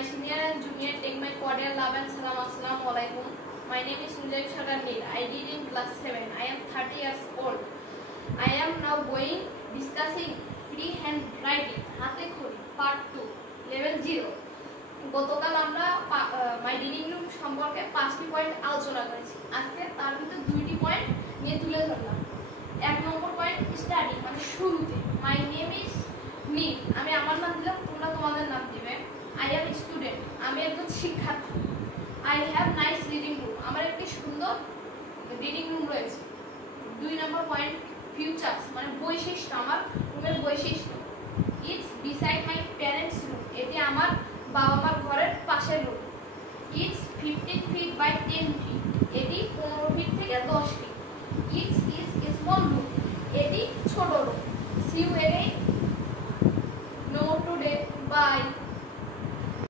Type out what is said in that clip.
my senior and junior take my cordial love and salam. Assalamu alaikum. My name is Nujay Shagarnil. I did in class 7. I am 30 years old. I am now going discussing freehand writing. Hate khori part 2 level 0. গতকাল আমরা মাই reading room সম্পর্কে 5টি point আলোচনা করেছি। আজকে তার ভিতরে 2টি পয়েন্ট নিয়ে তুলে ধরলাম। 1 নম্বর পয়েন্ট স্টাডি মানে শুরুতে মাই নেম ইজ মি, আমি আমার নাম দিলাম, তোমরা তোমাদের নাম দিবে। আই অ্যাম স্টুডেন্ট, আমি একজন শিক্ষার্থী। I have nice reading room, আমার একটি সুন্দর রিডিং রুম রয়েছে। 2 নম্বর পয়েন্ট ফিউচার্স মানে বৈশিষ্ট্য, আমার রুমের বৈশিষ্ট্য। It's beside my parents room, এটি আমার বাবা মার ঘরের পাশের room. It's 15 feet by 10 feet, এটি 15 ফিট থেকে 10 feet. It's is small room, এটি ছোট room. See you again, no today, by.